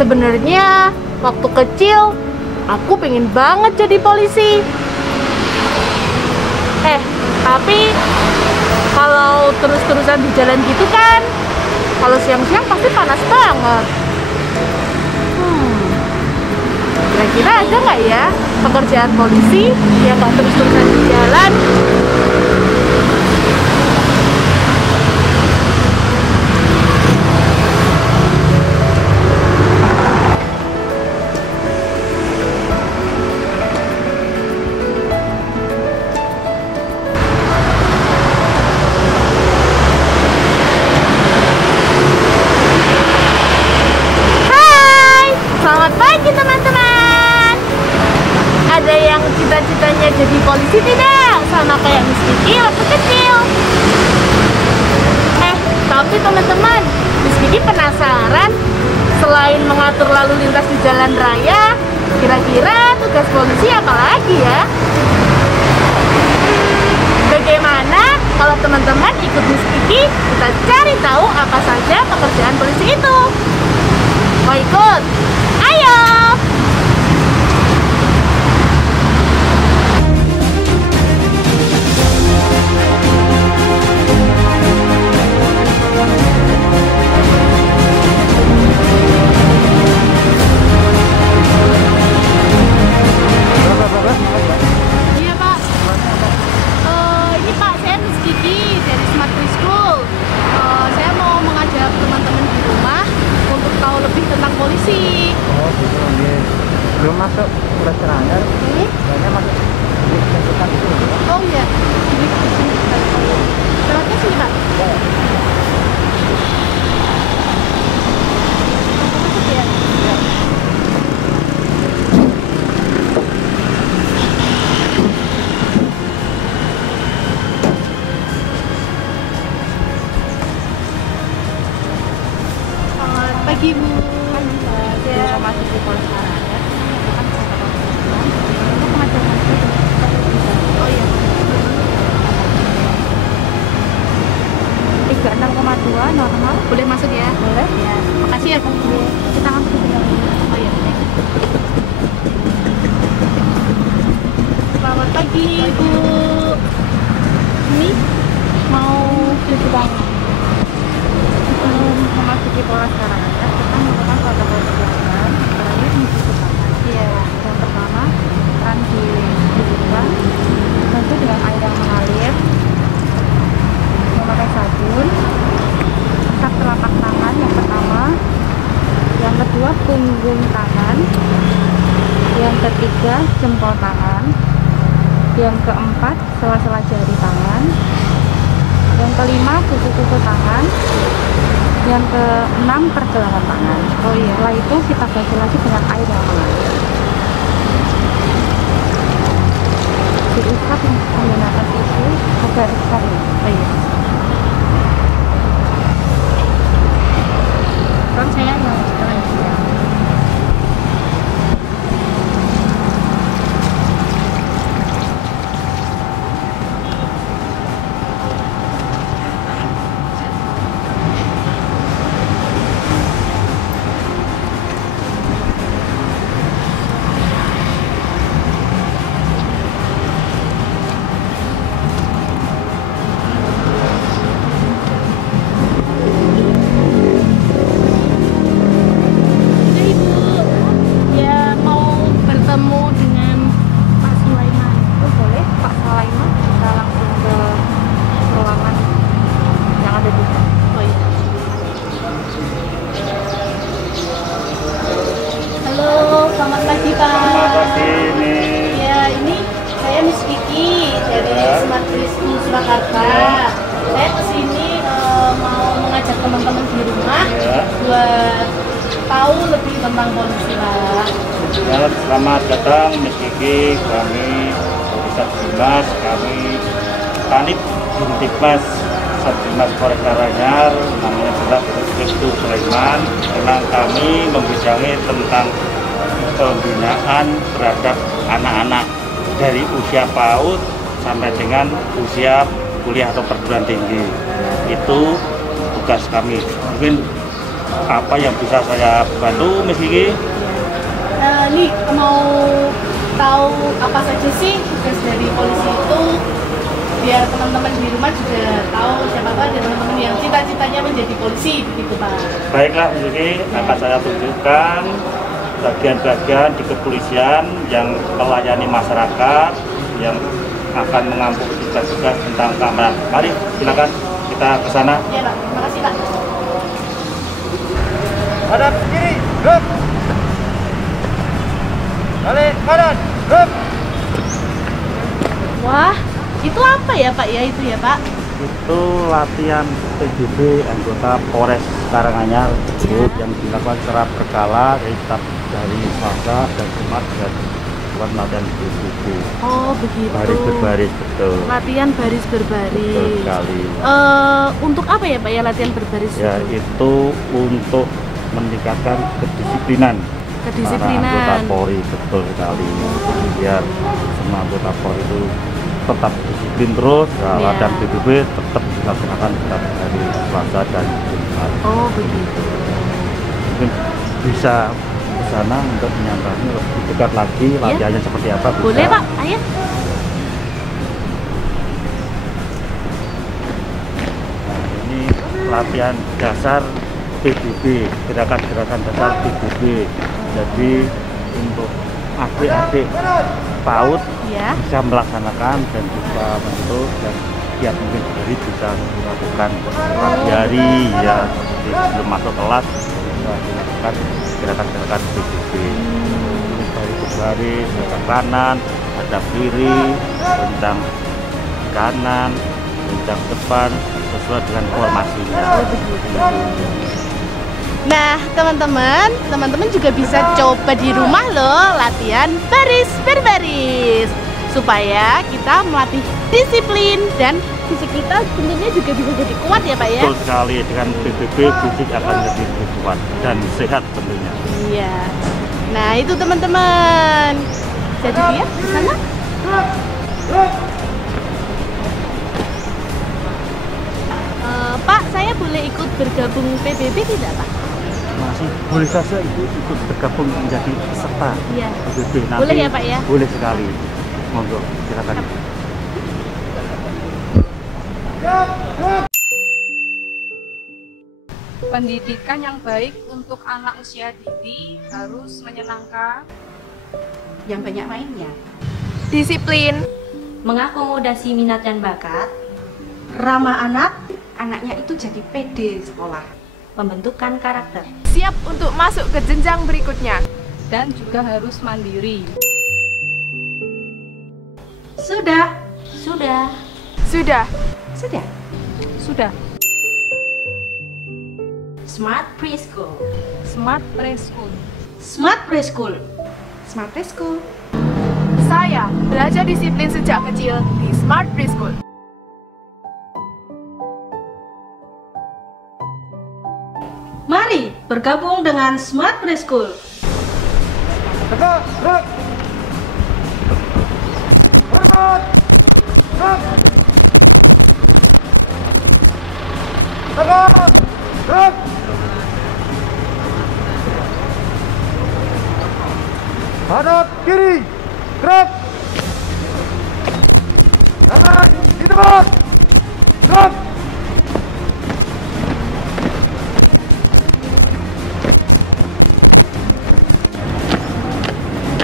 Sebenarnya waktu kecil aku pengen banget jadi polisi. Tapi kalau terus-terusan di jalan gitu kan, kalau siang-siang pasti panas banget. Kira-kira ada nggak ya pekerjaan polisi yang nggak terus-terusan di jalan? Selamat pagi teman-teman. Ada yang cita-citanya jadi polisi tidak? Sama kayak Miss Kiki waktu kecil. Tapi teman-teman, Miss Kiki penasaran, selain mengatur lalu lintas di jalan raya, kira-kira tugas polisi apa lagi ya? Bagaimana kalau teman-teman ikut Miss Kiki, kita cari tahu apa saja pekerjaan polisi itu. Mau ikut? Ayo! Iya Pak. Ini Pak, saya Miss Kiki dari Smart Preschool. Saya mau mengajak teman-teman di rumah untuk tahu lebih tentang polisi. Oh gitu, belum masuk kelas terakhir. Banyak masuk di kesukaan itu. Oh iya, di sini. Terima kasih Pak. Masuk ya. Selamat pagi Bu. Saya masuk di Polres Karanganyar. Oh iya. 36,2 normal. Boleh masuk ya? Boleh? Ya. Makasih ya Bu. Kita langsung ke dalam. Oh iya. Selamat pagi Bu. Ini mau Cuci tangan. Sebelum memasuki Polres Karanganyar, kita melakukan protokol kesehatan. Terakhir mencuci tangan. Iya. Yang pertama, kan dicucikan tentu dengan air yang mengalir, memakai sabun, cat telapak tangan yang pertama, yang kedua punggung tangan, yang ketiga jempol tangan, yang keempat sela-sela jari tangan, yang kelima kuku-kuku tangan, yang keenam pergelangan tangan. Oh iya. Setelah itu kita basuh lagi dengan air yang mengalir. Diusap menggunakan tisu agar steril. Oh iya. Kan saya yang setelah itu ya. Jadi Bu, ya mau bertemu dengan Pak Sulaiman. Oh boleh Pak Sulaiman, kita langsung ke ruangan yang ada di sana. Oh iya. Halo, selamat pagi Pak. Selamat pagi ini. Ya, ini saya Miss Kiki dari Smart Preschool Surakarta. Ya. Saya kesini mau mengajak teman-teman di rumah Ya. buat tahu lebih tentang polisi Pak. Ya, selamat datang Miss Kiki, kami dari Satgas, kami Kanit Bintikmas Satgas Polres Karanganyar, namanya adalah Bribtu Sulaiman. Memang kami membidangi tentang pembinaan terhadap anak-anak dari usia PAUD sampai dengan usia kuliah atau perguruan tinggi. Itu tugas kami. Mungkin apa yang bisa saya bantu Miss Kiki? Nih mau tahu apa saja sih tugas dari polisi itu, biar teman-teman di rumah juga tahu, siapa tahu ada teman-teman yang cita-citanya menjadi polisi begitu Pak. Baiklah Miss Kiki, akan saya tunjukkan bagian-bagian di kepolisian yang melayani masyarakat, yang akan mengampu tugas-tugas tentang keamanan. Mari silakan kita ke sana. Iya Pak, terima kasih Pak. Hadap kiri, gerak. Balik kanan, gerak. Wah, itu apa ya Pak ya itu ya Pak? Itu latihan PBB anggota Polres Karanganyar yang dilakukan secara berkala dari Selasa dan Jumat dan buat latihan PBB. Oh begitu. Baris berbaris, betul. Latihan baris Betul berbaris. sekali. Untuk apa ya Pak ya latihan berbaris Ya itu? itu untuk meningkatkan kedisiplinan para anggota Kedisiplinan. Polri, betul sekali. Biar semua anggota Polri itu tetap disiplin terus, ya, Iya. latihan PBB tetap dilaksanakan setiap hari Selasa dan Jumat. Oh begitu. Mungkin bisa ke sana untuk menyambangi lebih dekat lagi latihannya seperti apa. Bisa. Boleh Pak, ayo. Nah, ini latihan dasar PBB, gerakan-gerakan dasar PBB. Jadi untuk adik-adik PAUD Ya. bisa melaksanakan dan bisa bentuk dan tiap mungkin sendiri bisa dilakukan pagi hari ya seperti sebelum masuk kelas bisa dilakukan gerakan-gerakan PBB. Ini dari berbaris, gerakan kanan, hadap kiri, rencang kanan, rencang depan sesuai dengan formasinya. Nah, teman-teman juga bisa coba di rumah loh latihan baris berbaris supaya kita melatih disiplin dan fisik kita tentunya juga bisa jadi kuat ya Pak ya. Betul sekali, dengan PBB fisik akan lebih kuat dan sehat tentunya. Iya. Nah, itu teman-teman. Jadi dia di sana. Pak, saya boleh ikut bergabung PBB tidak Pak? Masih boleh saja ikut bergabung menjadi peserta Iya. PBB nanti. Boleh ya Pak ya? Boleh sekali. Monggo, silakan. Pendidikan yang baik untuk anak usia dini harus menyenangkan, yang banyak mainnya, disiplin, mengakomodasi minat dan bakat, ramah anak, anaknya itu jadi pede sekolah, pembentukan karakter. siap untuk masuk ke jenjang berikutnya, dan juga harus mandiri. Sudah, Sudah. sudah. Sudah. Smart Preschool, Smart Preschool. Smart Preschool, Smart Preschool. Saya belajar disiplin sejak kecil di Smart Preschool. Mari bergabung dengan Smart Preschool. Tegak, gerak. Hormat. Gerak. Tegak, gerak. Hadap kiri, gerak. Kanan di depan, gerak.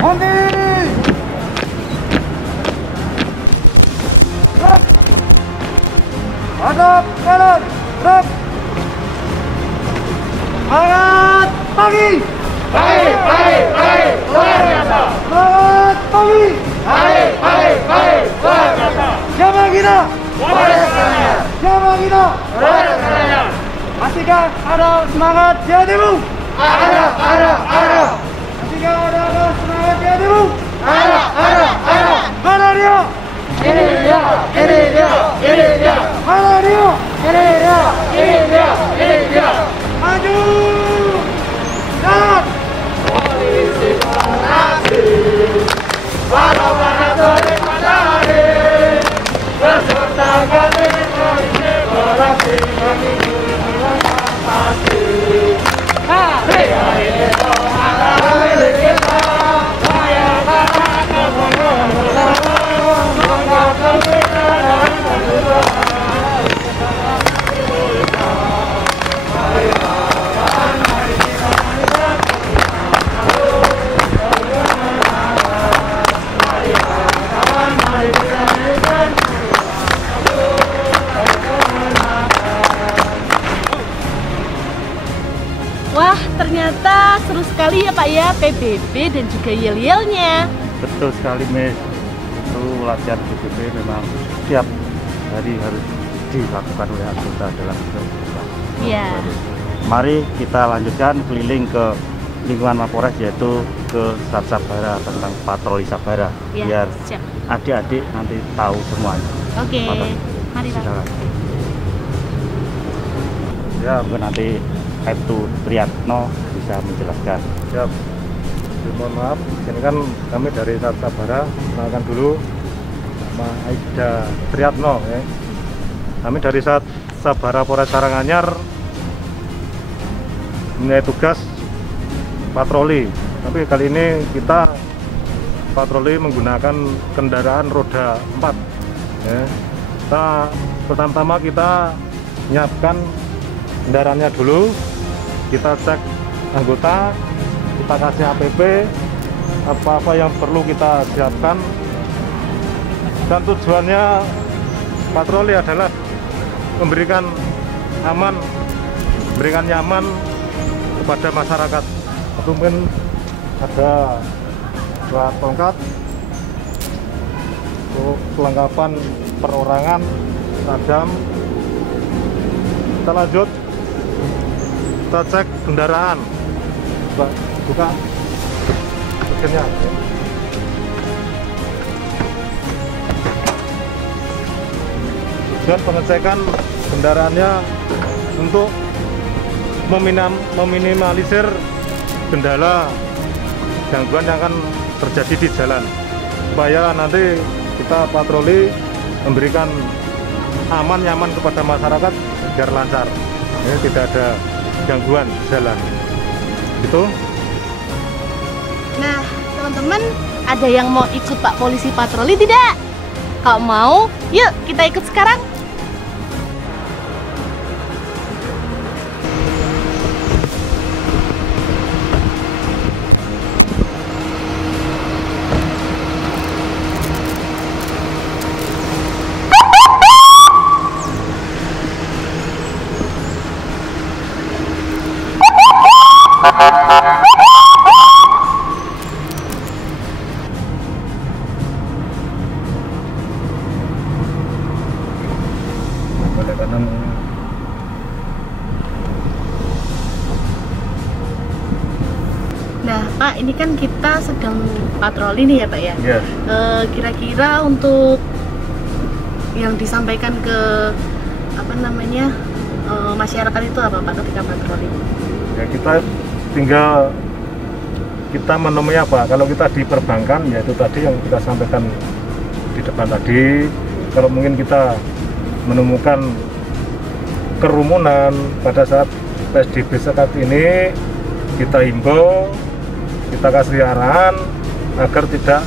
Mandi. Gerak. Hadap kanan, gerak. Semangat pagi. Luar biasa. Semangat pagi. Luar biasa. Siapa kita? Siapa kita? Masihkah ada semangat di hatimu? Ada. Masihkah ada semangat di hatimu? Ada. Mana dia? Ini dia. Mana dia? Ini dia. Maju. Jalan. Polisi Polisi, walau terik matahari, beserta kami polisi berhasil menghidupkan pasti. seru sekali ya Pak ya, PBB dan juga yel-yelnya. Betul sekali, Miss. Itu latihan PBB memang setiap hari harus dilakukan oleh anggota dalam kita. Iya. Mari kita lanjutkan keliling ke lingkungan Mapolres, yaitu ke Sat Sabara tentang patroli Sabara, Iya, biar siap. adik-adik nanti tahu semuanya. Oke, mari Pak. Silakan. Ya, mungkin nanti Aibtu Triyatno bisa menjelaskan. Siap. Mohon maaf, ini kan kami dari Sat Sabara. Kenalkan dulu, nama Aibda Triyatno ya. Kami dari Sat Sabara Polres Karanganyar punya tugas patroli. Tapi kali ini kita patroli menggunakan kendaraan roda 4 ya. Pertama-tama kita nyiapkan kendaraannya dulu, kita cek anggota, kita kasih APP, apa-apa yang perlu kita siapkan, dan tujuannya patroli adalah memberikan nyaman kepada masyarakat. Itu mungkin ada alat tongkat, untuk kelengkapan perorangan, tajam. Kita lanjut, kita cek kendaraan. Coba buka mesinnya. Tujuan pengecekan kendaraannya untuk meminimalisir kendala gangguan yang akan terjadi di jalan, supaya nanti kita patroli memberikan aman nyaman kepada masyarakat agar lancar, ya, tidak ada gangguan jalan gitu. Nah, teman-teman, ada yang mau ikut Pak Polisi patroli tidak? Kalau mau, yuk kita ikut sekarang. Nah Pak, ini kan kita sedang patroli nih ya Pak ya. Yes. Kira-kira untuk yang disampaikan ke masyarakat itu apa Pak ketika patroli? Ya, kita menemui apa? Kalau kita di perbankan, yaitu tadi yang kita sampaikan di depan tadi. Kalau mungkin kita menemukan kerumunan pada saat PSBB saat ini, kita himbau, kita kasih arahan agar tidak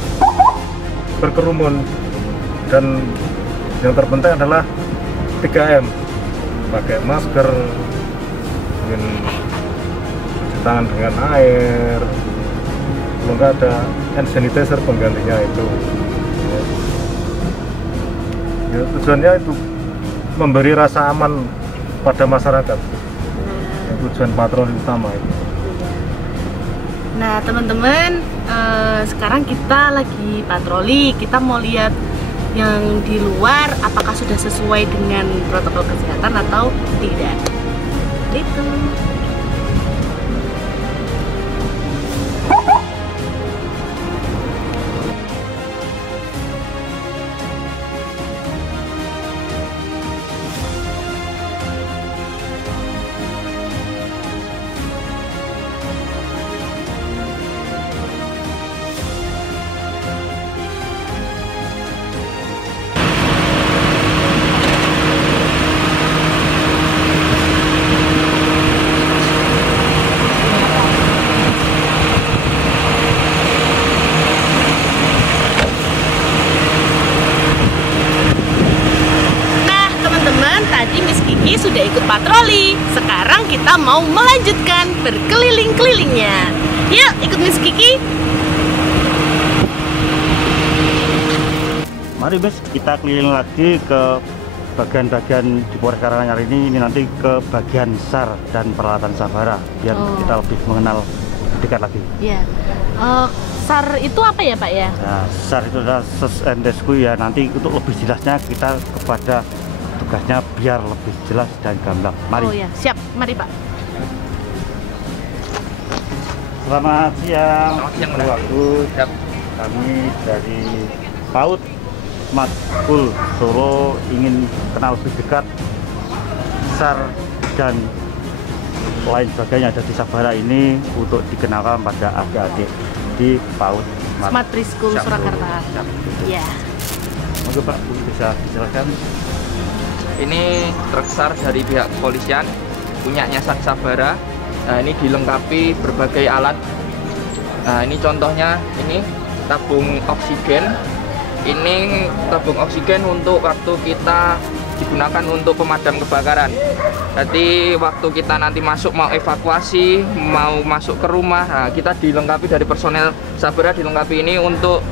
berkerumun, dan yang terpenting adalah 3M, pakai masker, mungkin cuci tangan dengan air, kalau nggak ada hand sanitizer penggantinya itu. Ya, tujuannya itu memberi rasa aman pada masyarakat, yang tujuan patroli utama itu. Nah teman-teman, sekarang kita lagi patroli, kita mau lihat yang di luar apakah sudah sesuai dengan protokol kesehatan atau tidak. Itu. Sudah ikut patroli. Sekarang kita mau melanjutkan berkeliling-kelilingnya. Yuk ikut Miss Kiki. Mari Miss, kita keliling lagi ke bagian-bagian di Polres Karanganyar ini nanti ke bagian SAR dan peralatan Sabara, biar kita lebih mengenal dekat lagi. Iya. SAR itu apa ya Pak ya? Nah, SAR itu adalah Search and Rescue ya, nanti untuk lebih jelasnya kita kepada tugasnya biar lebih jelas dan gamblang. Mari. Oh ya, siap. Mari Pak. Selamat siang. Selamat siang, Bu Agus. Kami dari PAUD Smart School Solo ingin kenal lebih dekat SAR dan lain sebagainya ada di Sabara ini untuk dikenalkan pada adik-adik di PAUD Smart Preschool Surakarta. Iya. Monggo Pak, bisa dijelaskan. Ini truk SAR dari pihak kepolisian, punyanya Sat Sabara. Nah, ini dilengkapi berbagai alat. Nah, ini contohnya, ini tabung oksigen. Ini tabung oksigen untuk waktu kita digunakan untuk pemadam kebakaran. Jadi waktu kita nanti masuk mau evakuasi, mau masuk ke rumah, nah, kita dilengkapi dari personel Sabara, dilengkapi ini untuk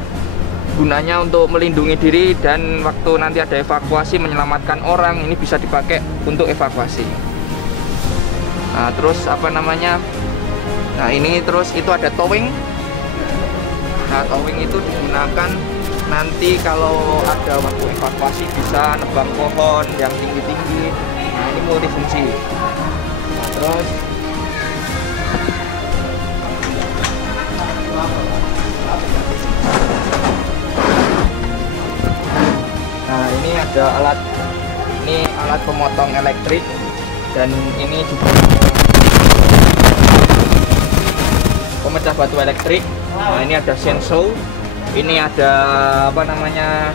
gunanya untuk melindungi diri, dan waktu nanti ada evakuasi menyelamatkan orang, ini bisa dipakai untuk evakuasi. Nah, terus apa namanya? Nah, ini terus itu ada towing. Nah, towing itu digunakan nanti kalau ada waktu evakuasi bisa nebang pohon yang tinggi-tinggi. Nah, ini multifungsi. Nah, terus nah, ini ada alat, ini alat pemotong elektrik, dan ini juga pemecah batu elektrik. Nah, ini ada sensor, ini ada apa namanya,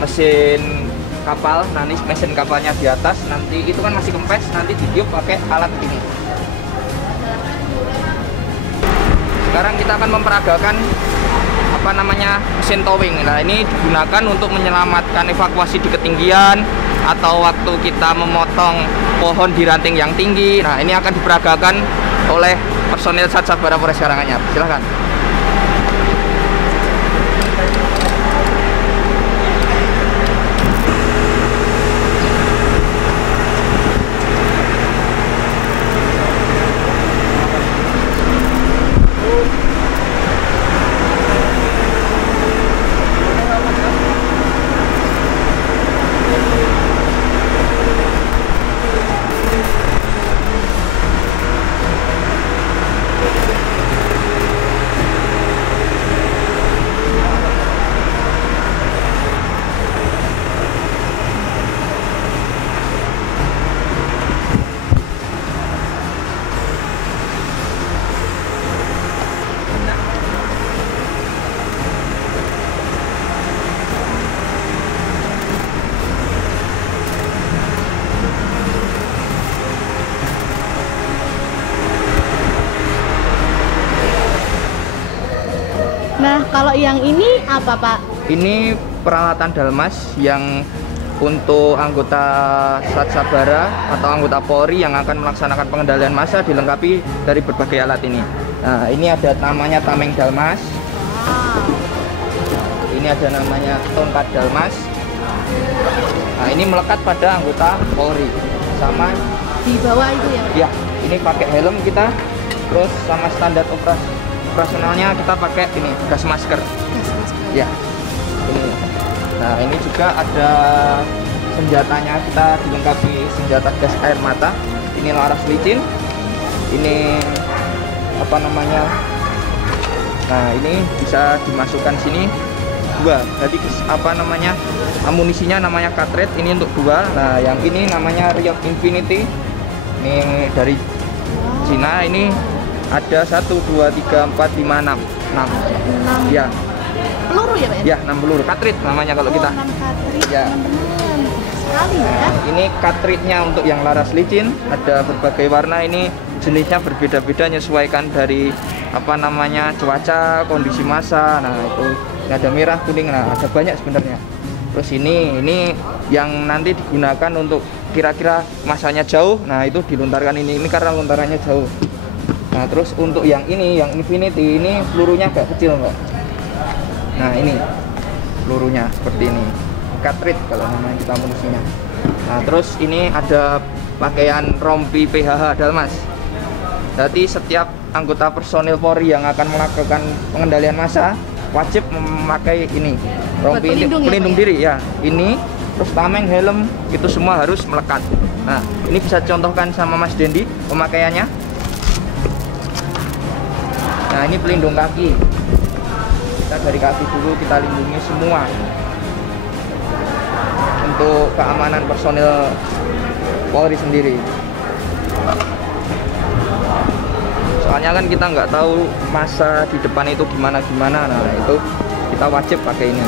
mesin kapal. Nah, ini mesin kapalnya di atas, nanti itu kan masih kempes, nanti ditiup pakai alat ini. Sekarang kita akan memperagakan apa namanya, mesin towing. Nah, ini digunakan untuk menyelamatkan evakuasi di ketinggian atau waktu kita memotong pohon di ranting yang tinggi. Nah, ini akan diperagakan oleh personil Sat Sabara Polres Karanganyar. Silahkan. Nah, kalau yang ini apa Pak? Ini peralatan Dalmas yang untuk anggota Sat Sabara atau anggota Polri yang akan melaksanakan pengendalian massa, dilengkapi dari berbagai alat ini. Nah, ini ada namanya tameng Dalmas. Ini ada namanya tongkat Dalmas. Nah, ini melekat pada anggota Polri. Sama Di bawah itu ya Pak? ya, ini pakai helm kita. Terus sama standar operasionalnya kita pakai ini gas masker. Ya, ini. Nah, ini juga ada senjatanya, kita dilengkapi senjata gas air mata. Ini laras licin. Ini apa namanya? Nah, ini bisa dimasukkan sini dua. Jadi apa namanya? Amunisinya namanya cartridge, ini untuk dua. Nah, yang ini namanya Riot Infinity. Ini dari Cina. Ini ada 1, 2, 3, 4, 5, 6. 6. Ya. Peluru ya Pak ya? Ya, 6 peluru. Cartridge namanya kalau kita. 6 cartridge, Ya. teman-teman. Sekali ya. Nah, ini cartridge-nya untuk yang laras licin, ada berbagai warna. Ini jenisnya berbeda-beda, menyesuaikan dari apa namanya, cuaca, kondisi massa. Nah, itu ada merah, kuning. Nah, ada banyak sebenarnya. Terus ini yang nanti digunakan untuk kira-kira masanya jauh. Nah, itu dilontarkan ini karena lontarannya jauh. Nah, terus untuk yang ini, yang Infinity, ini pelurunya agak kecil Mbak. Nah, ini pelurunya seperti ini, cartridge kalau namanya kita amunisinya. Nah, terus ini ada pakaian rompi PHH Dalmas. Jadi setiap anggota personil Polri yang akan melakukan pengendalian massa wajib memakai ini rompi pelindung diri ya. Ini terus tameng, helm itu semua harus melekat. Nah, ini bisa contohkan sama Mas Dendi pemakaiannya. Nah, ini pelindung kaki. Kita dari kaki dulu kita lindungi semua untuk keamanan personil Polri sendiri. Soalnya kan kita nggak tahu masa di depan itu gimana. Nah, itu kita wajib pakai ini.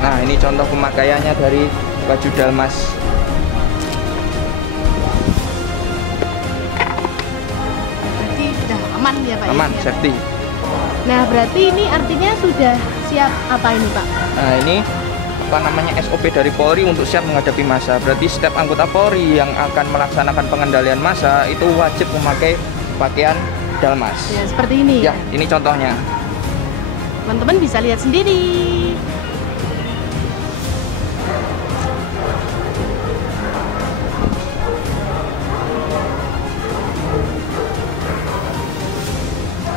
Nah, ini contoh pemakaiannya dari baju Dalmas. Berarti udah aman ya Pak? Aman, ya? safety. Nah, berarti ini artinya sudah siap apa ini Pak? Nah, ini apa namanya SOP dari Polri untuk siap menghadapi massa. Berarti setiap anggota Polri yang akan melaksanakan pengendalian massa itu wajib memakai pakaian Dalmas. Ya, seperti ini. Ya, ini contohnya. Teman-teman bisa lihat sendiri.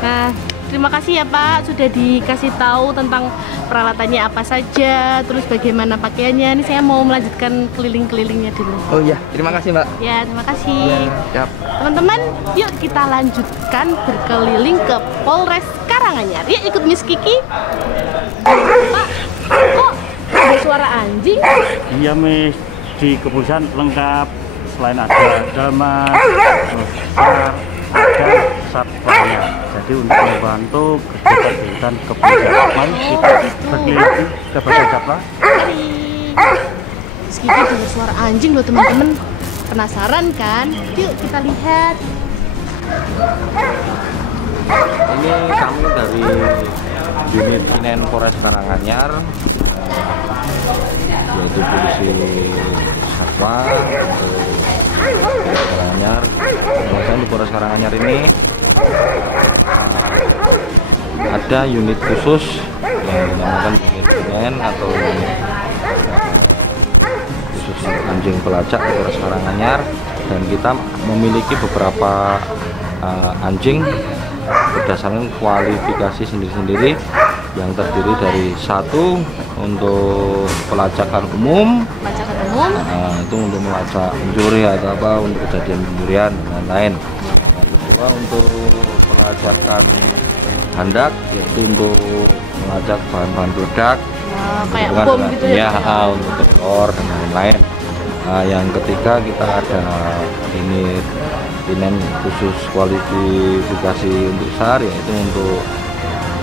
Nah, terima kasih ya Pak sudah dikasih tahu tentang peralatannya apa saja, terus bagaimana pakaiannya. Ini saya mau melanjutkan keliling-kelilingnya dulu. Oh iya, terima kasih Mbak. Ya, terima kasih. Ya, Teman-teman, yuk kita lanjutkan berkeliling ke Polres Karanganyar. Yuk ikut Miss Kiki. Pak, kok ada suara anjing? Iya Miss, di kepolisian lengkap. Selain ada Dalmas, SAR, ada satpamnya. Jadi untuk membantu kegiatan kepolisian, mari kita berkeliling ke Balai Sapra. Mari. Miss Kiki dengar suara anjing loh teman-teman. Penasaran kan? Yuk kita lihat. Ini kami dari unit Inen Polres Karanganyar, yaitu polisi satwa untuk Polres Karanganyar. Kemudian di Polres Karanganyar ini ada unit khusus yang dinamakan unit Inen atau unit khusus anjing pelacak di Polres Karanganyar, dan kita memiliki beberapa anjing berdasarkan kualifikasi sendiri-sendiri yang terdiri dari satu untuk pelacakan umum, itu untuk melacak pencuri atau apa untuk kejadian pencurian dan lain-lain. Yang kedua untuk pelacakan handak, yaitu untuk melacak bahan-bahan peledak, kayak bom gitu ya? Untuk teror dan lain-lain. Yang ketiga kita ada unit Inen khusus kualifikasi untuk SAR, yaitu untuk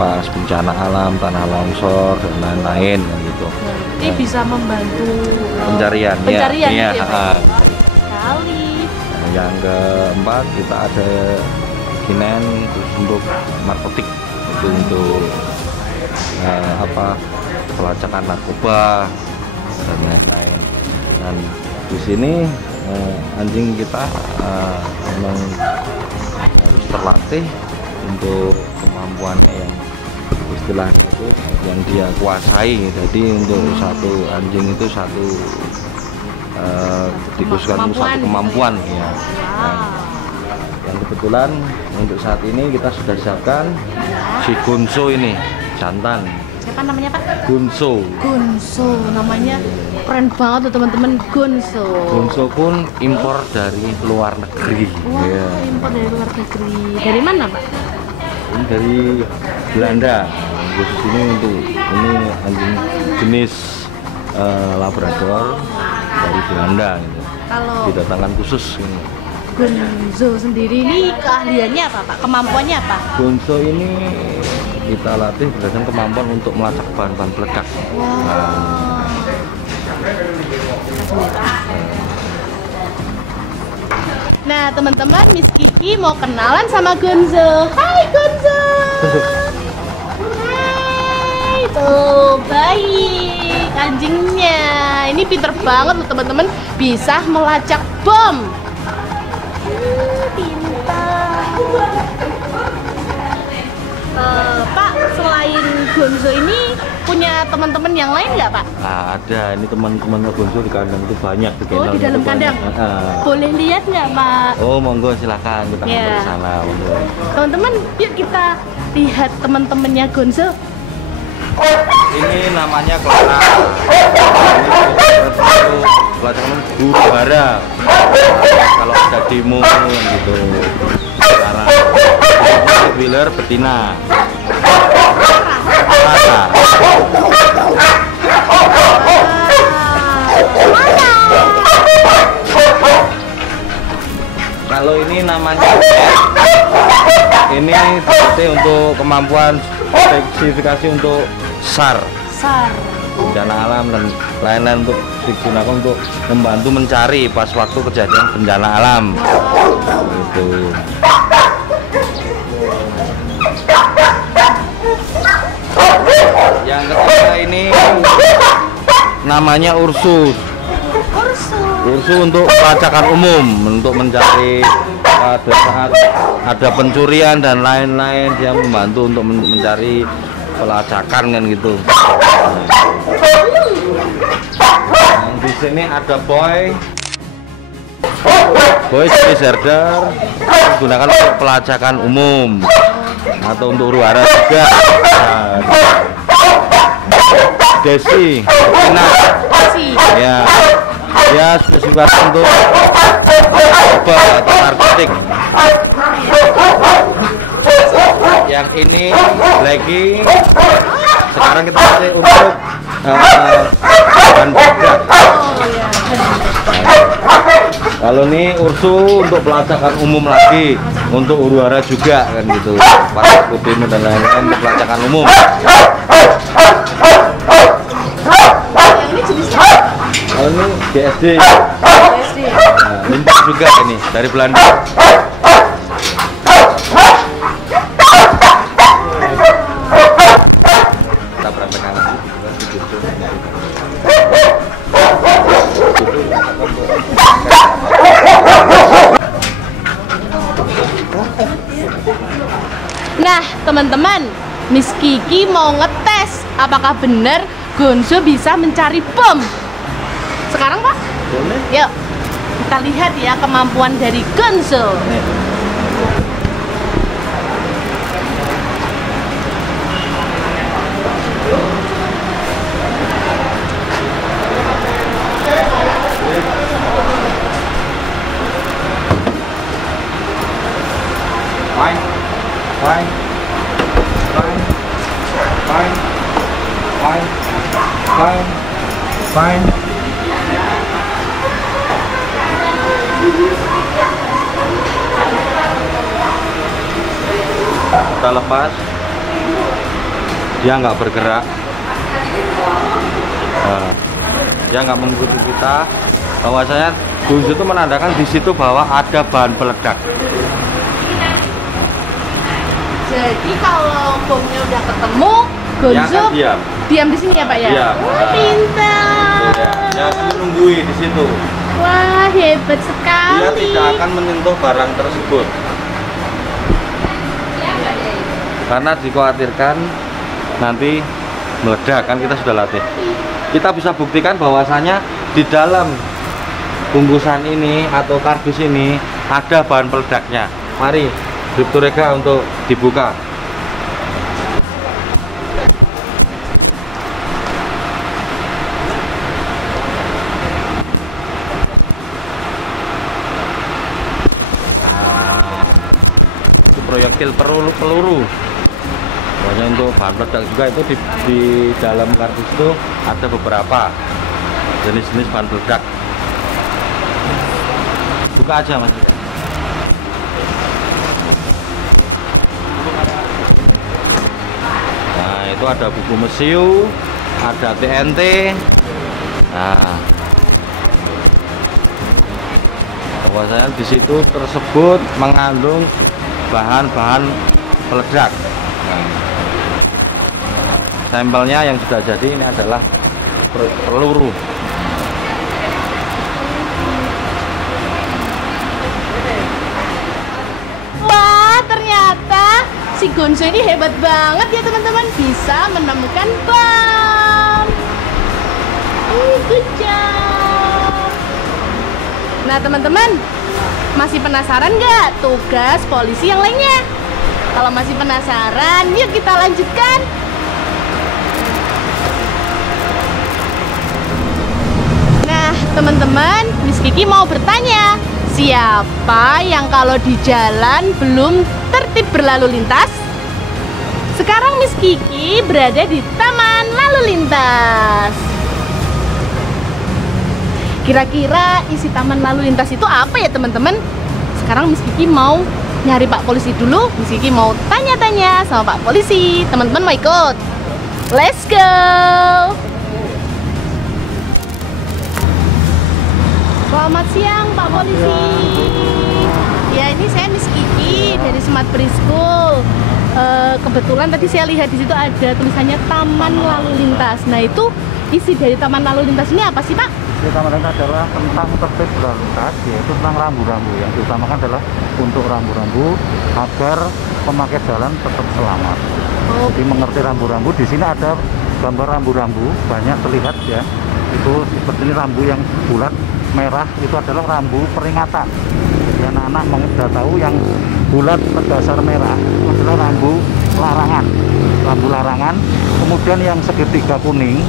pas bencana alam, tanah longsor dan lain-lain gitu. Ini bisa membantu pencarian ya, ya. Sekali. Yang keempat kita ada Inen khusus untuk narkotik, itu untuk pelacakan narkoba dan lain-lain. Dan di sini anjing kita memang harus terlatih untuk kemampuannya yang istilahnya itu yang dia kuasai. Jadi untuk satu anjing itu satu dikhususkan satu kemampuan ya. Nah, yang kebetulan untuk saat ini kita sudah siapkan si Gunso ini jantan. Siapa namanya Pak? Gunso. Gunso, namanya keren banget tuh teman-teman. Gunso. Gunso pun impor dari luar negeri. Wah, impor dari luar negeri. Dari mana Pak? Ini dari Belanda. Khusus ini untuk anjing jenis Labrador dari Belanda. Gitu. Kalau didatangkan khusus. Ini. Gunso sendiri ini keahliannya apa Pak? Kemampuannya apa? Gunso ini kita latih berdasarkan kemampuan untuk melacak bahan-bahan peledak. Nah teman-teman, Miss Kiki mau kenalan sama Gunso. Hai Gunso. Tuh, baik anjingnya. Ini pinter banget loh teman-teman, bisa melacak bom. Pintar. Pak, selain Gonzo ini punya teman-teman yang lain nggak, Pak? Nah, ada. Ini teman-teman Gonzo di kandang itu banyak. Oh, di dalam kandang. Boleh lihat nggak, Pak? Oh, monggo silakan kita Ya. ke sana. Monggo. Teman-teman, yuk kita lihat teman-temannya Gonzo. Ini namanya Clara. Ini pelajaran guru bara. Kalau ada demo gitu. Clara. Wheeler betina. Clara. Kalau ini namanya ini seperti untuk kemampuan spesifikasi untuk SAR, bencana alam dan lain-lain, untuk digunakan untuk membantu mencari pas waktu kejadian bencana alam. Gitu. Yang ketiga ini namanya Ursus. Ursus untuk pelacakan umum, untuk mencari pada saat ada pencurian dan lain-lain, dia membantu untuk mencari pelacakan kan gitu. Yang di sini ada Boy Space Herder, digunakan untuk pelacakan umum atau untuk huru-hara juga. Desi, ya, dia spesifikasi untuk obat atau narkotik. Yang ini lagi sekarang kita pakai untuk bahan peledak. Kalau ini Ursu untuk pelacakan umum lagi, untuk huru-hara juga kan gitu, para demo dan lain-lain untuk pelacakan umum. Kalau ini GSD, limbah juga ini dari Belanda. Kita berantakan. Nah, teman-teman, Miss Kiki mau ngetes apakah benar Gonzo bisa mencari bom. Sekarang, Pak? Boleh. Yuk, kita lihat ya kemampuan dari Gonzo. Fine, fine, fine, fine, fine, fine, fine. Kita lepas, dia nggak bergerak, dia nggak mengikuti kita. Bahwasanya Gonzo itu menandakan di situ bahwa ada bahan peledak. Jadi kalau bomnya udah ketemu, Gonzo Dia akan diam di sini ya, Pak ya? Diam. Wah, pintar. Dia menunggui di situ. Wah, hebat sekali. Dia tidak akan menyentuh barang tersebut. Karena dikhawatirkan nanti meledak, kan kita sudah latih. Kita bisa buktikan bahwasanya di dalam bungkusan ini atau kardus ini ada bahan peledaknya. Mari, Bribturega untuk dibuka. Itu proyektil peluru. Pokoknya untuk bahan peledak juga itu di dalam kardus itu ada beberapa jenis-jenis bahan peledak. Buka aja, Mas. Nah, itu ada buku mesiu, ada TNT. Nah, bahwasanya di situ tersebut mengandung bahan-bahan peledak. sampelnya yang sudah jadi ini adalah peluru. Wah, ternyata si Gonzo ini hebat banget ya teman-teman, bisa menemukan bom. Good job. Nah teman-teman, masih penasaran nggak tugas polisi yang lainnya? Kalau masih penasaran, yuk kita lanjutkan. Nah teman-teman, Miss Kiki mau bertanya, siapa yang kalau di jalan belum tertib berlalu lintas? Sekarang Miss Kiki berada di Taman Lalu Lintas. Kira-kira isi Taman Lalu Lintas itu apa ya teman-teman? Sekarang Miss Kiki mau nyari Pak Polisi dulu. Miss Kiki mau tanya-tanya sama Pak Polisi. Teman-teman mau ikut? Let's go! Selamat siang Pak Polisi. Ya ini saya Miss Kiki dari Smart Preschool. Kebetulan tadi saya lihat di situ ada tulisannya Taman Lalu Lintas. Nah itu isi dari Taman Lalu Lintas ini apa sih Pak? Taman Lalu Lintas adalah tentang tertib berlalu lintas, yaitu tentang rambu-rambu. Yang diutamakan adalah untuk rambu-rambu agar pemakai jalan tetap selamat. Jadi mengerti rambu-rambu. Di sini ada gambar rambu-rambu, banyak terlihat ya. Itu seperti ini rambu yang bulat merah, itu adalah rambu peringatan. Jadi anak-anak sudah tahu yang bulat berdasar merah itu adalah rambu larangan. Rambu larangan. Kemudian yang segitiga kuning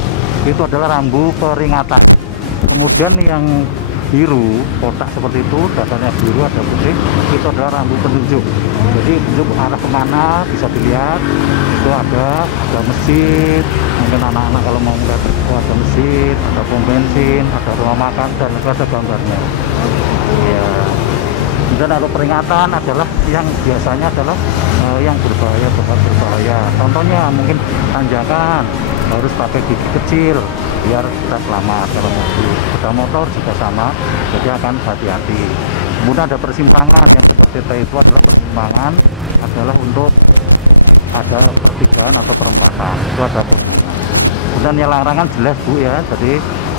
itu adalah rambu peringatan. Kemudian yang biru, kotak seperti itu, dasarnya biru ada putih, itu adalah rambu penunjuk. Jadi penunjuk arah kemana bisa dilihat. Itu ada masjid, mungkin anak-anak kalau mau melihat ada masjid, ada pom bensin, ada rumah makan, dan ada gambarnya. Ya. Dan kalau peringatan adalah yang biasanya adalah yang berbahaya, berbahaya. Contohnya mungkin tanjakan harus pakai gigi kecil biar kita selamat. Kalau mobil, sepeda motor juga sama, jadi akan hati-hati. Kemudian ada persimpangan yang seperti itu adalah persimpangan adalah untuk ada pertigaan atau perempatan, itu ada persimpangan. Kemudian yang larangan jelas Bu ya, jadi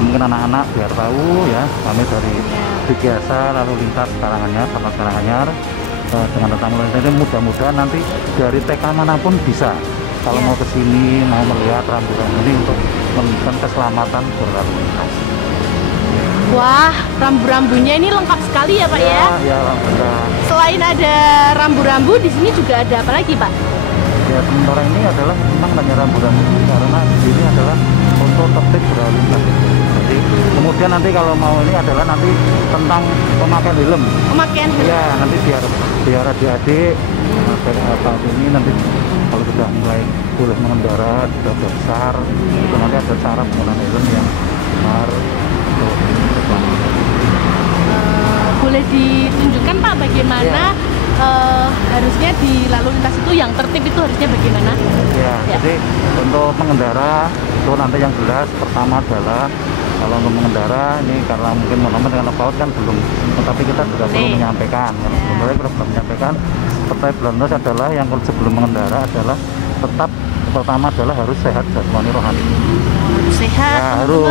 mungkin anak-anak biar tahu ya, kami dari Biasa Lalu Lintas Karanganyar sama Karanganyar dengan tentang lalu lintas ini mudah-mudahan nanti dari TK manapun bisa kalau mau ke sini mau melihat rambu-rambu ini untuk menunjukkan keselamatan berlalu lintas. Wah, rambu-rambunya ini lengkap sekali ya Pak ya? Ya, alhamdulillah. Selain ada rambu-rambu, di sini juga ada apa lagi Pak? Ya, sementara ini adalah memang hanya rambu-rambu karena di sini adalah untuk tertib berlalu lintas. Jadi kemudian nanti kalau mau ini adalah nanti tentang pemakaian helm. Pemakaian helm. Ya, nanti biar adik-adik tahun ini nanti kalau sudah mulai boleh mengendara, sudah besar, itu nanti ada cara penggunaan helm yang benar untuk keselamatan. Boleh ditunjukkan Pak bagaimana harusnya di lalu lintas itu yang tertib itu harusnya bagaimana? Ya. Jadi untuk pengendara itu nanti yang jelas pertama adalah kalau untuk mengendara ini karena mungkin momen dengan laut kan belum, tetapi kita juga perlu menyampaikan. Sebenarnya kita belum menyampaikan. Terkait belanja adalah yang sebelum mengendara adalah tetap pertama adalah harus sehat jasmani rohani. Sehat. Ya, harus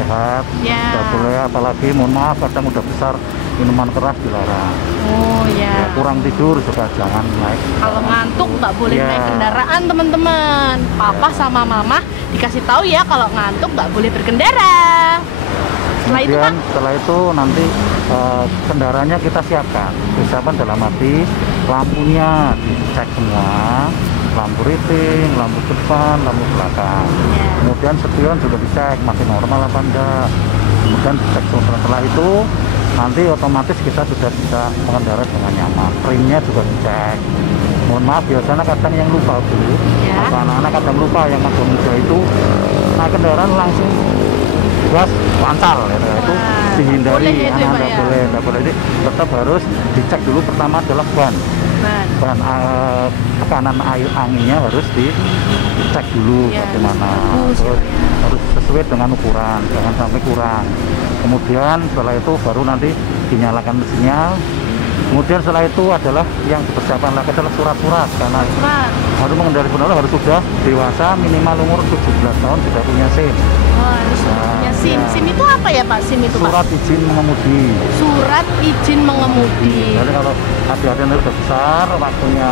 sehat. Ya. Tidak boleh apalagi mohon maaf kadang udah besar minuman keras dilarang. Oh ya. Kurang tidur juga jangan naik. Kalau ngantuk nggak boleh naik kendaraan teman-teman. Papa sama mama dikasih tahu ya kalau ngantuk nggak boleh berkendara. Setelah itu nanti kendaraannya kita siapkan. Persiapan dalam arti lampunya dicek semua, lampu riting, lampu depan, lampu belakang. Kemudian spion juga dicek masih normal apa enggak. Kemudian dicek setelah itu nanti otomatis kita sudah bisa mengendara dengan nyaman. Remnya juga dicek. Mohon maaf biasanya kadang yang lupa dulu, anak-anak kadang lupa yang masih muda itu naik kendaraan langsung gas pancal ya, itu dihindari. Nggak boleh. Jadi tetap harus dicek dulu. Pertama adalah ban tekanan air anginnya harus dicek dulu bagaimana. Terus harus sesuai dengan ukuran, jangan sampai kurang. Kemudian setelah itu baru nanti dinyalakan mesinnya, Kemudian setelah itu adalah yang dipersiapkan lagi adalah surat-surat, karena harus mengendarai kendaraan harus sudah dewasa, minimal umur 17 tahun, sudah punya SIM. Oh, harus punya SIM. SIM itu apa ya Pak? SIM itu Pak? Surat izin mengemudi. Surat izin mengemudi. Jadi kalau adik-adik yang sudah besar, waktunya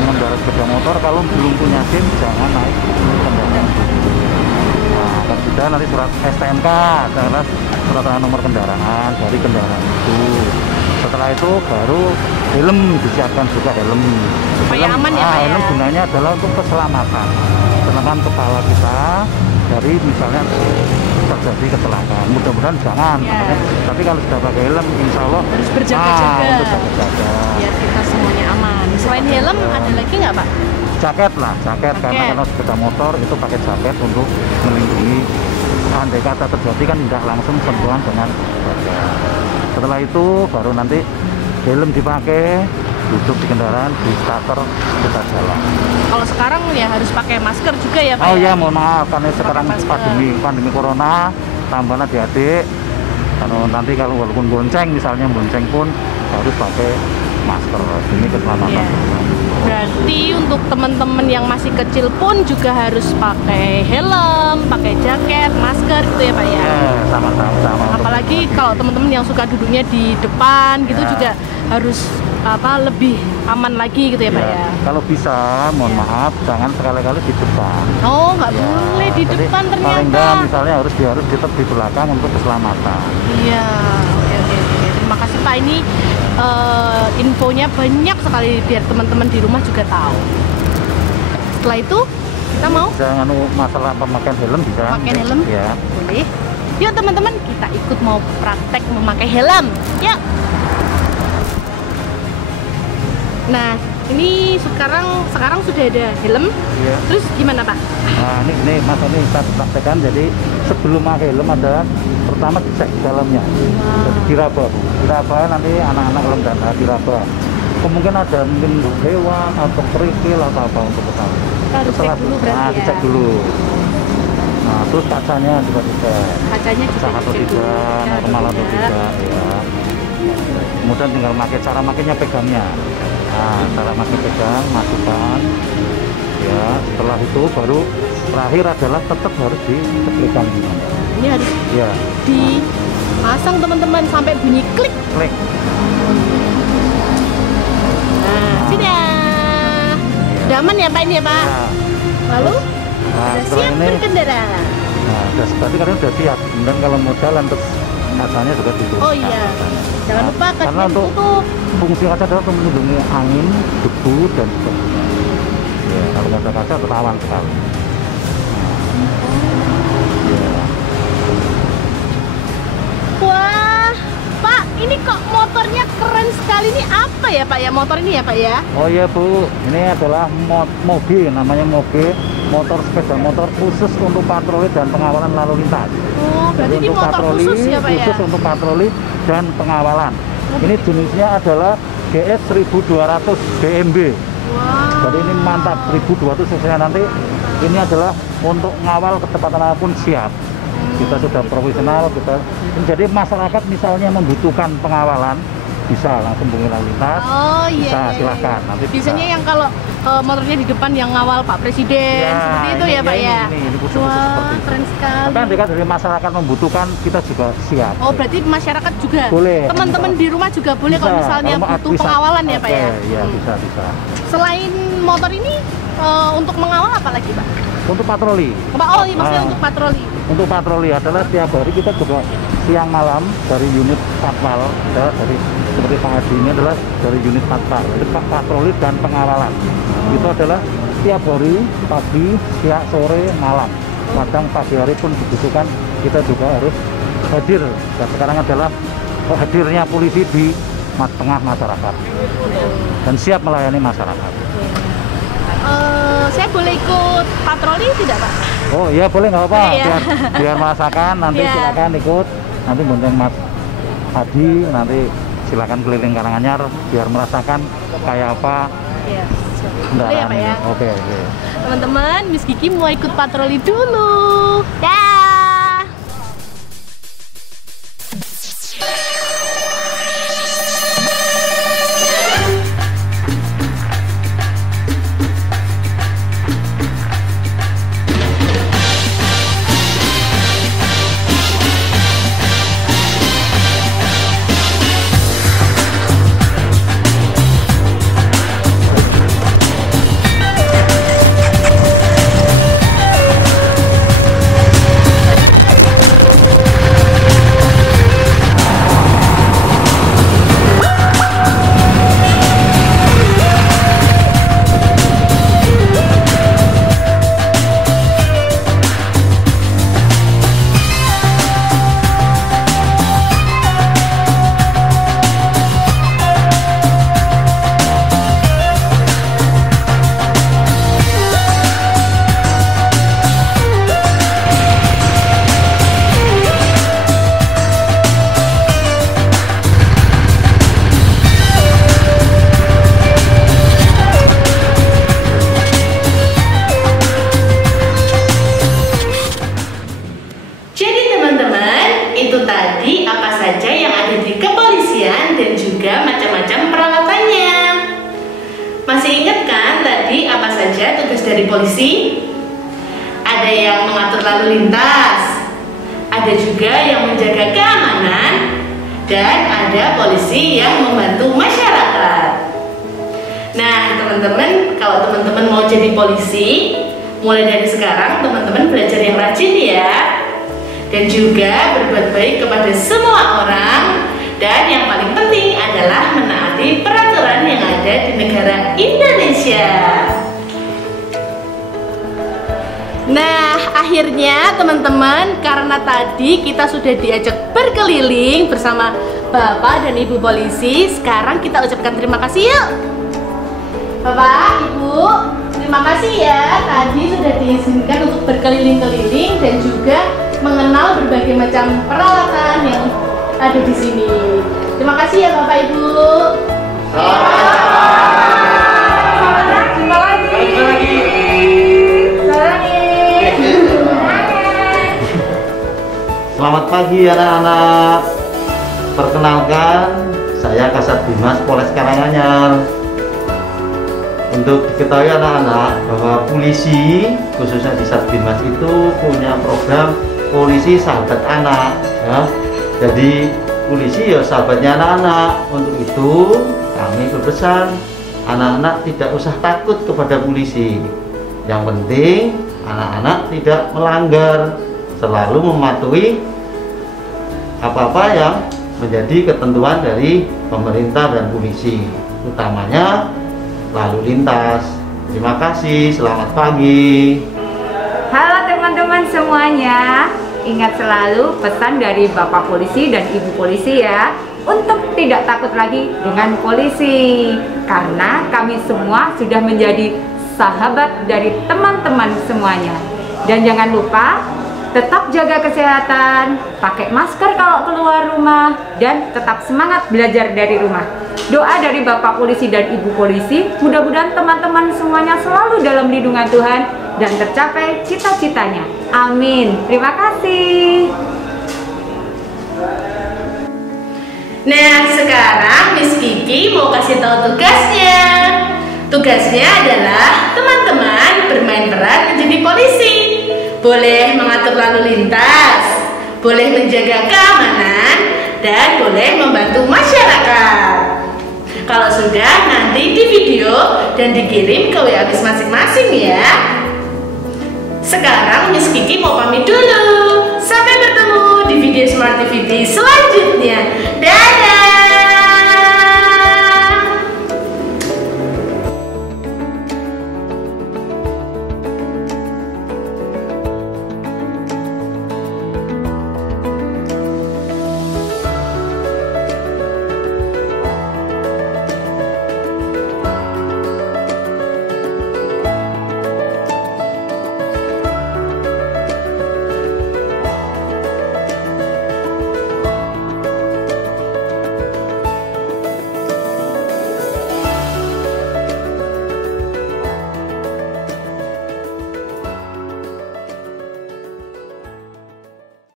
mengendarai sepeda motor, kalau belum punya SIM jangan naik kendaraan. Nah, kan sudah nanti surat STNK adalah surat nomor kendaraan dari kendaraan itu. Setelah itu baru helm disiapkan juga helm. Supaya aman ya Pak ya? Helm gunanya adalah untuk keselamatan kepala kita dari misalnya terjadi kecelakaan. Mudah-mudahan jangan. Ya. Tapi kalau sudah pakai helm, insya Allah harus berjaga-jaga. Berjaga-jaga. Biar kita semuanya aman. Selain helm ada lagi nggak Pak? Jaket lah, jaket. Karena kalau sepeda motor itu pakai jaket untuk melindungi. Andai kata terjadi kan tidak langsung sentuhan dengan baja. Setelah itu baru nanti helm dipakai, duduk di kendaraan, di starter, kita jalan. Kalau sekarang ya harus pakai masker juga ya Pak? Oh ya, mohon maaf karena sekarang pandemi corona, tambahan adik-adik. Kalau nanti kalau walaupun bonceng misalnya bonceng pun harus pakai masker. Ini keselamatan. Berarti untuk teman-teman yang masih kecil pun juga harus pakai helm, pakai jaket, masker gitu ya Pak ya? Sama-sama. Apalagi kalau teman-teman yang suka duduknya di depan gitu juga harus lebih aman lagi gitu ya Pak ya? Kalau bisa, mohon maaf, jangan sekali-kali di depan. Oh, nggak boleh di depan ternyata. Paling nggak misalnya harus tetap di belakang untuk keselamatan. Iya, oke. Terima kasih Pak, ini infonya banyak sekali biar teman-teman di rumah juga tahu. Setelah itu kita mau jangan masalah pemakaian helm bisa. Pakai helm? Ya. Boleh. Yuk teman-teman, kita ikut mau praktek memakai helm. Yuk. Nah, ini sekarang sudah ada helm. Iya. Terus gimana Pak? Nah, ini Mas ini kita praktekkan. Jadi sebelum pakai helm ada pertama dicek di dalamnya. Jadi diraba, Bu. Diraba nanti anak-anak helm dan diraba. Kemungkin ada hewan atau kerikil atau apa untuk pesawat. Harus cek dulu berarti ya. Dicek dulu. Nah, terus kacanya juga dicek. Kacanya juga atau dicek dulu. tidak, normal atau tidak, ya. Kemudian tinggal cara makainya pegangnya. Nah, cara makai pegang, masukkan. Ya, setelah itu baru terakhir adalah tetap harus ditekan. Ini harus ya dipasang teman-teman sampai bunyi klik. Klik. Nah, sudah. Udah aman ya Pak ini ya Pak? Ya. Lalu Nah, sudah siap berkendara. Nah, berarti kalian sudah siap. Dan kalau mau jalan terus kacanya juga ditutup. Oh iya. Jangan lupa kacanya ditutup. Fungsi kaca adalah untuk melindungi angin, debu dan sebagainya. Ya, kalau nggak ada kaca rawan sekali. Ya. Wah, Pak, ini kok motornya keren sekali. Ini apa ya Pak ya? Motor ini ya Pak ya? Oh iya Bu, ini adalah moge, namanya moge, motor sepeda motor khusus untuk patroli dan pengawalan lalu lintas. Oh, berarti ini motor patroli, khusus ya Pak ya? Khusus untuk patroli dan pengawalan. Ini jenisnya adalah GS 1200 DMB. Wow. Jadi ini mantap, 1200 cc nanti. Ini adalah untuk ngawal kecepatan apapun siap. Kita sudah profesional, jadi masyarakat misalnya membutuhkan pengawalan bisa langsung hubungi lalu lintas. Oh iya. Bisa silahkan. Nanti biasanya yang kalau motornya di depan yang ngawal Pak Presiden seperti itu ya Pak ya. Ini khusus wah, seperti itu. keren sekali. Tapi kan dari masyarakat membutuhkan kita juga siap. Oh berarti masyarakat juga. Boleh. Teman-teman di rumah juga boleh bisa, kalau misalnya butuh pengawalan ya Pak ya. Iya bisa. Selain motor ini untuk mengawal apa lagi Pak? Untuk patroli. Oh iya maksudnya untuk patroli. Untuk patroli adalah tiap hari kita juga siang malam dari unit patwal, dari seperti Pak Adi ini adalah dari unit patwal, jadi patroli dan pengawalan. Itu adalah tiap hari pagi, siang, sore, malam. Kadang pagi hari pun dibutuhkan kita juga harus hadir. Dan sekarang adalah hadirnya polisi di tengah masyarakat dan siap melayani masyarakat. Saya boleh ikut patroli tidak Pak? Oh iya boleh, nggak apa-apa. Ya. Biar merasakan nanti silakan ikut. Nanti bonceng Mas Adi, nanti silakan keliling Karanganyar biar merasakan kayak apa. Iya. Boleh ya Pak ya? Oke. Teman-teman, Miss Kiki mau ikut patroli dulu. Dah. itu tadi apa saja yang ada di kepolisian dan juga macam-macam peralatannya. Masih ingat kan tadi apa saja tugas dari polisi? Ada yang mengatur lalu lintas, ada juga yang menjaga keamanan, dan ada polisi yang membantu masyarakat. Nah teman-teman, kalau teman-teman mau jadi polisi, mulai dari sekarang teman-teman belajar yang rajin ya, dan juga berbuat baik kepada semua orang, dan yang paling penting adalah menaati peraturan yang ada di negara Indonesia. Nah, akhirnya teman-teman, karena tadi kita sudah diajak berkeliling bersama Bapak dan Ibu polisi, sekarang kita ucapkan terima kasih yuk. Bapak, Ibu, terima kasih ya tadi sudah diizinkan untuk berkeliling-keliling dan juga mengenal berbagai macam peralatan yang ada di sini. Terima kasih ya Bapak Ibu. Selamat pagi anak-anak. Perkenalkan, saya Kasat Bimas Polres Karanganyar. Untuk diketahui anak-anak bahwa polisi khususnya di Satbimas itu punya program polisi sahabat anak ya. Jadi polisi ya sahabatnya anak-anak. Untuk itu kami berpesan anak-anak tidak usah takut kepada polisi. Yang penting anak-anak tidak melanggar, selalu mematuhi apa-apa yang menjadi ketentuan dari pemerintah dan polisi, utamanya lalu lintas. Terima kasih, selamat pagi. Halo teman-teman semuanya, ingat selalu pesan dari Bapak Polisi dan Ibu Polisi ya, untuk tidak takut lagi dengan polisi, karena kami semua sudah menjadi sahabat dari teman-teman semuanya. Dan jangan lupa tetap jaga kesehatan, pakai masker kalau keluar rumah, dan tetap semangat belajar dari rumah. Doa dari Bapak Polisi dan Ibu Polisi, mudah-mudahan teman-teman semuanya selalu dalam lindungan Tuhan dan tercapai cita-citanya. Amin. Terima kasih. Nah, sekarang Miss Kiki mau kasih tahu tugasnya. Tugasnya adalah teman-teman bermain peran menjadi polisi. Boleh mengatur lalu lintas, boleh menjaga keamanan, dan boleh membantu masyarakat. Kalau sudah, nanti di video dan dikirim ke WA Miss masing-masing ya. Sekarang Miss Kiki mau